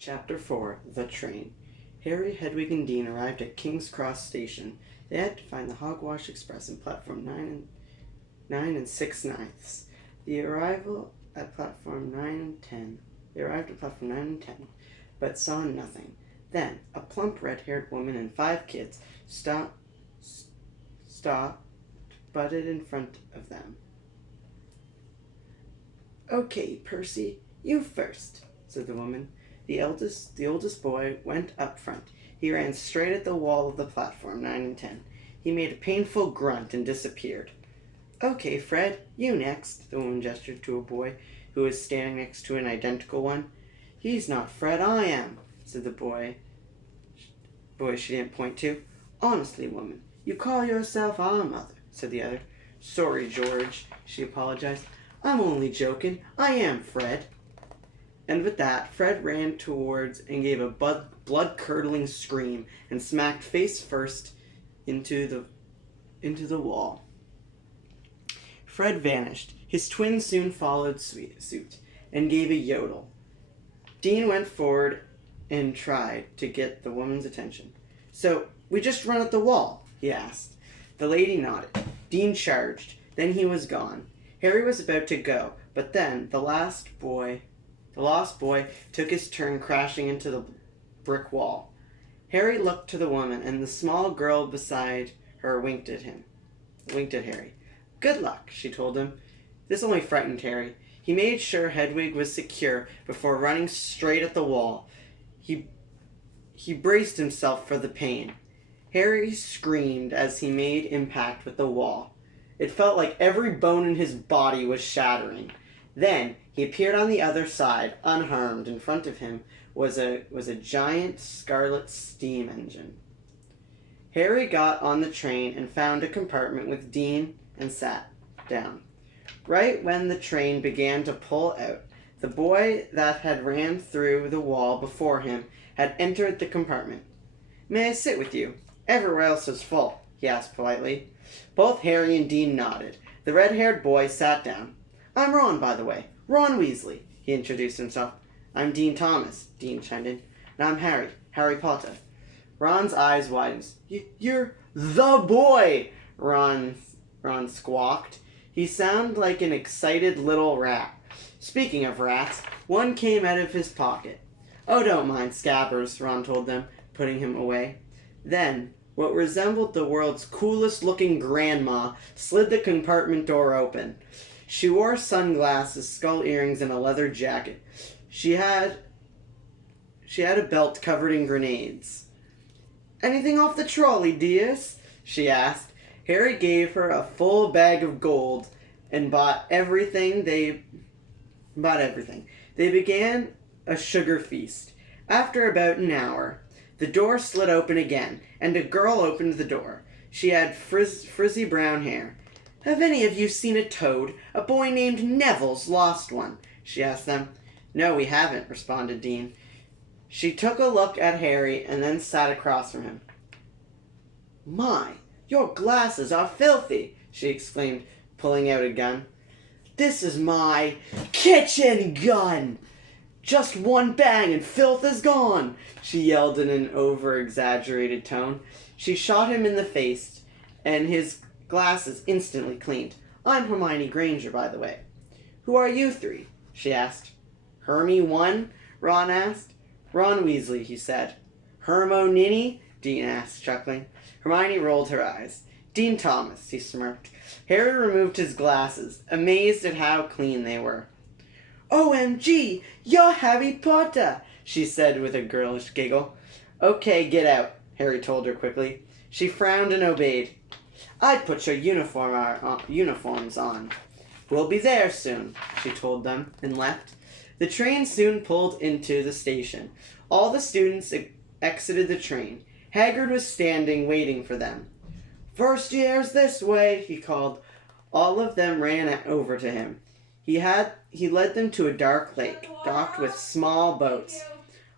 Chapter 4 The Train. Harry, Hedwig, and Dean arrived at King's Cross Station. They had to find the Hogwash Express in platform 9 and 6/9. They arrived at platform 9 and 10, but saw nothing. Then a plump red-haired woman and 5 kids stopped, butted in front of them. "Okay, Percy, you first," said the woman. The oldest boy went up front. He ran straight at the wall of the platform 9 and 10. He made a painful grunt and disappeared. "Okay, Fred, you next," the woman gestured to a boy who was standing next to an identical one. "He's not Fred, I am," said the boy she didn't point to. "Honestly, woman, you call yourself our mother," said the other. "Sorry, George," she apologized. "I'm only joking. I am Fred." And with that, Fred ran towards and gave a blood-curdling scream and smacked face first into the wall. Fred vanished. His twin soon followed suit and gave a yodel. Dean went forward and tried to get the woman's attention. "So, we just run at the wall?" he asked. The lady nodded. Dean charged. Then he was gone. Harry was about to go, but then the lost boy took his turn crashing into the brick wall. Harry looked to the woman, and the small girl beside her winked at Harry. "Good luck," she told him. This only frightened Harry. He made sure Hedwig was secure before running straight at the wall. He braced himself for the pain. Harry screamed as he made impact with the wall. It felt like every bone in his body was shattering. Then he appeared on the other side, unharmed. In front of him was a giant scarlet steam engine. Harry got on the train and found a compartment with Dean and sat down. Right when the train began to pull out, the boy that had ran through the wall before him had entered the compartment. "May I sit with you? Everywhere else is full," he asked politely. Both Harry and Dean nodded. The red-haired boy sat down. "I'm Ron, by the way. Ron Weasley," he introduced himself. "I'm Dean Thomas," Dean chimed in. "And I'm Harry Potter." Ron's eyes widened. You're the boy!" Ron squawked. He sounded like an excited little rat. Speaking of rats, one came out of his pocket. "Oh, don't mind Scabbers," Ron told them, putting him away. Then, what resembled the world's coolest-looking grandma slid the compartment door open. She wore sunglasses, skull earrings, and a leather jacket. She had a belt covered in grenades. "Anything off the trolley, dears?" she asked. Harry gave her a full bag of gold and bought everything. They began a sugar feast. After about an hour, the door slid open again, and a girl opened the door. She had frizzy brown hair. "Have any of you seen a toad? A boy named Neville's lost one," she asked them. "No, we haven't," responded Dean. She took a look at Harry and then sat across from him. "My, your glasses are filthy," she exclaimed, pulling out a gun. "This is my kitchen gun! Just one bang and filth is gone," she yelled in an over-exaggerated tone. She shot him in the face, and his glasses instantly cleaned. "I'm Hermione Granger, by the way." "Who are you three?" she asked. "Hermy 1?" Ron asked. "Ron Weasley," he said. "Hermione?" Dean asked, chuckling. Hermione rolled her eyes. "Dean Thomas," he smirked. Harry removed his glasses, amazed at how clean they were. "OMG, you're Harry Potter," she said with a girlish giggle. "Okay, get out," Harry told her quickly. She frowned and obeyed. "I'd put your uniforms on." "We'll be there soon," she told them, and left. The train soon pulled into the station. All the students exited the train. Hagrid was standing, waiting for them. "First years this way," he called. All of them ran over to him. He led them to a dark lake, docked with small boats.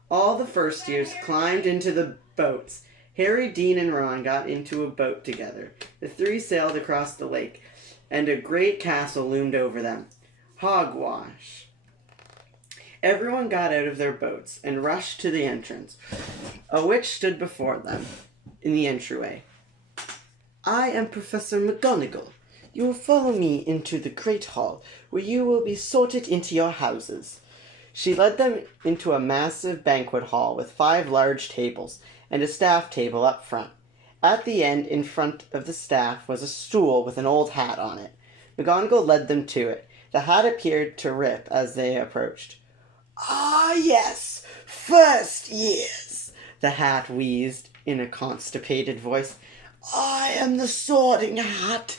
All the first years climbed into the boats. Harry, Dean, and Ron got into a boat together. The three sailed across the lake, and a great castle loomed over them. Hogwash. Everyone got out of their boats and rushed to the entrance. A witch stood before them in the entryway. I am Professor McGonagall. You will follow me into the great hall, where you will be sorted into your houses. She led them into a massive banquet hall with 5 large tables and a staff table up front. At the end, in front of the staff, was a stool with an old hat on it. McGonagall led them to it. The hat appeared to rip as they approached. Ah, yes, first years, the hat wheezed in a constipated voice. I am the sorting hat.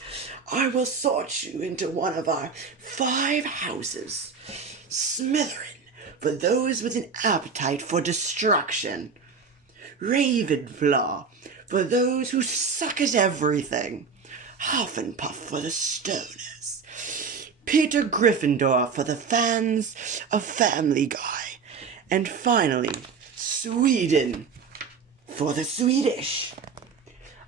I will sort you into one of our 5 houses. Slytherin, for those with an appetite for destruction. Ravenclaw, for those who suck at everything. Hufflepuff for the stoners. Peter Gryffindor for the fans of Family Guy. And finally, Sweden for the Swedish.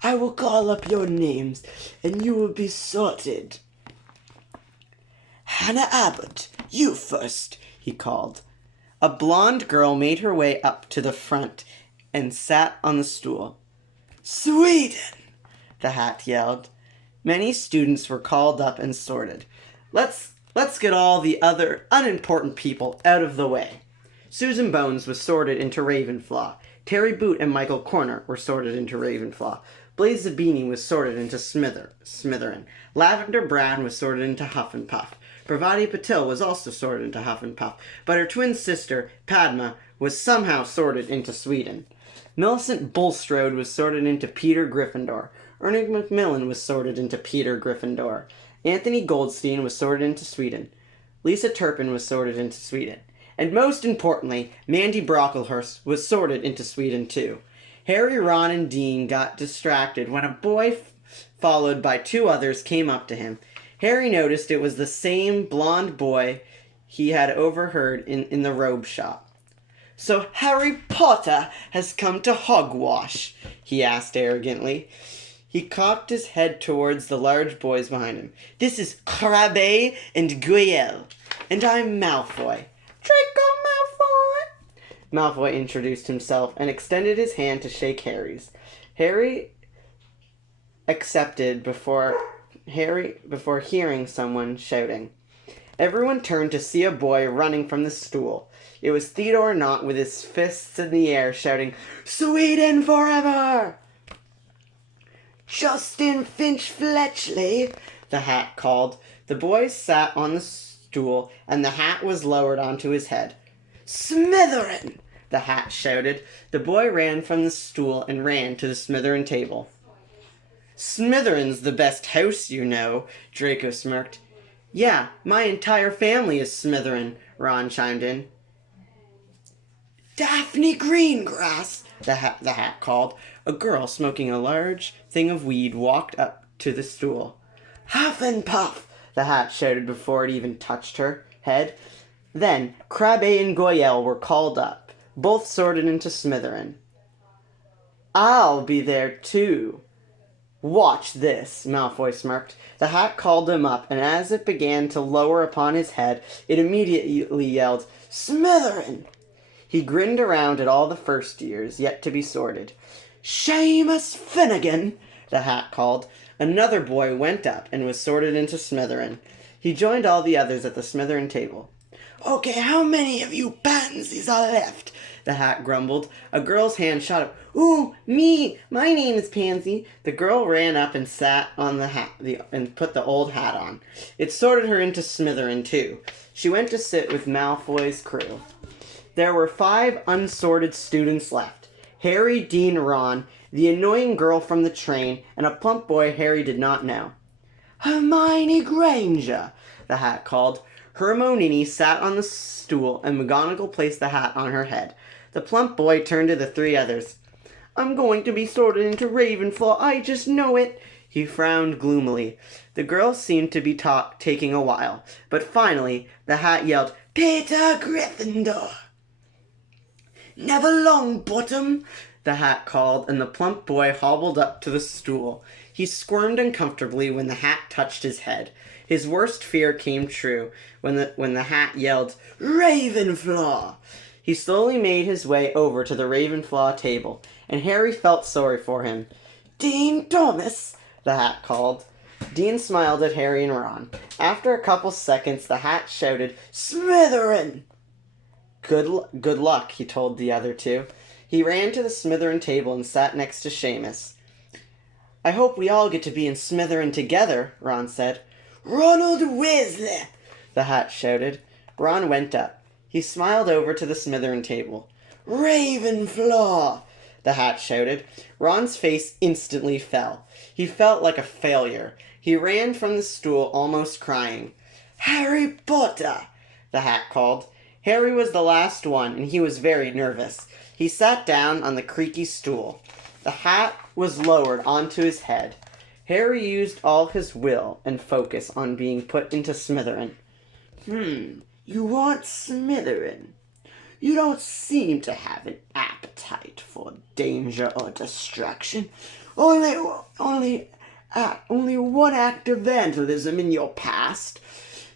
I will call up your names, and you will be sorted. Hannah Abbott, you first, he called. A blonde girl made her way up to the front and sat on the stool. Sweden, the hat yelled. Many students were called up and sorted. Let's get all the other unimportant people out of the way. Susan Bones was sorted into Ravenclaw. Terry Boot and Michael Corner were sorted into Ravenclaw. Blaise Zabini was sorted into Slytherin. Lavender Brown was sorted into Hufflepuff. Pravati Patil was also sorted into Hufflepuff, but her twin sister, Padma, was somehow sorted into Sweden. Millicent Bulstrode was sorted into Peter Gryffindor. Ernie Macmillan was sorted into Peter Gryffindor. Anthony Goldstein was sorted into Sweden. Lisa Turpin was sorted into Sweden. And most importantly, Mandy Brocklehurst was sorted into Sweden too. Harry, Ron, and Dean got distracted when a boy followed by 2 others came up to him. Harry noticed it was the same blonde boy he had overheard in the robe shop. So Harry Potter has come to Hogwash, he asked arrogantly. He cocked his head towards the large boys behind him. This is Crabbe and Goyle, and I'm Malfoy. Draco Malfoy! Malfoy introduced himself and extended his hand to shake Harry's. Harry accepted before hearing someone shouting. Everyone turned to see a boy running from the stool. It was Theodore Nott with his fists in the air shouting, Sweden forever! Justin Finch Fletchley, the hat called. The boy sat on the stool and the hat was lowered onto his head. Slytherin, the hat shouted. The boy ran from the stool and ran to the Slytherin table. Slytherin's the best house, you know, Draco smirked. Yeah, my entire family is Slytherin, Ron chimed in. Daphne Greengrass, the hat called. A girl smoking a large thing of weed walked up to the stool. Hufflepuff, the hat shouted before it even touched her head. Then Crabbe and Goyle were called up, both sorted into Slytherin. I'll be there too. Watch this, Malfoy smirked. The hat called him up, and as it began to lower upon his head, it immediately yelled, Slytherin! He grinned around at all the first years, yet to be sorted. Seamus Finnegan, the hat called. Another boy went up and was sorted into Slytherin. He joined all the others at the Slytherin table. Okay, how many of you pansies are left? The hat grumbled. A girl's hand shot up. Ooh, me! My name is Pansy. The girl ran up and sat on the hat and put the old hat on. It sorted her into Slytherin too. She went to sit with Malfoy's crew. There were 5 unsorted students left. Harry, Dean, Ron, the annoying girl from the train, and a plump boy Harry did not know. Hermione Granger, the hat called. Hermione sat on the stool, and McGonagall placed the hat on her head. The plump boy turned to the 3 others. I'm going to be sorted into Ravenclaw, I just know it. He frowned gloomily. The girls seemed to be taking a while, but finally the hat yelled, Peter Gryffindor! Neville Longbottom, the hat called, and the plump boy hobbled up to the stool. He squirmed uncomfortably when the hat touched his head. His worst fear came true when the hat yelled, "Ravenflaw!" He slowly made his way over to the Ravenflaw table, and Harry felt sorry for him. "Dean Thomas," the hat called. Dean smiled at Harry and Ron. After a couple seconds, the hat shouted, "Slytherin!" Good luck, he told the other two. He ran to the Slytherin table and sat next to Seamus. "I hope we all get to be in Slytherin together," Ron said. "Ronald Weasley!" the hat shouted. Ron went up. He smiled over to the Slytherin table. "Ravenflaw!" the hat shouted. Ron's face instantly fell. He felt like a failure. He ran from the stool, almost crying. "Harry Potter!" the hat called. Harry was the last one, and he was very nervous. He sat down on the creaky stool. The hat was lowered onto his head. Harry used all his will and focus on being put into Slytherin. You want Slytherin? You don't seem to have an appetite for danger or destruction. Only one act of vandalism in your past.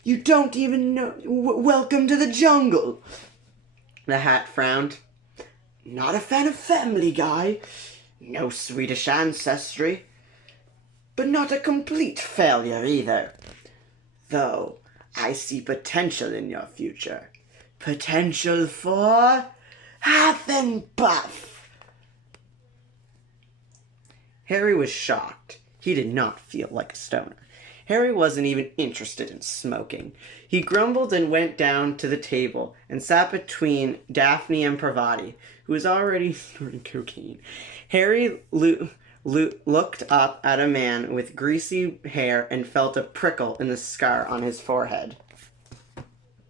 You don't even know. Welcome to the jungle." The hat frowned. "Not a fan of Family Guy. No Swedish ancestry. But not a complete failure either. Though I see potential in your future. Potential for Huff and Puff." Harry was shocked. He did not feel like a stoner. Harry wasn't even interested in smoking. He grumbled and went down to the table and sat between Daphne and Parvati, who was already snorting cocaine. Harry looked up at a man with greasy hair and felt a prickle in the scar on his forehead.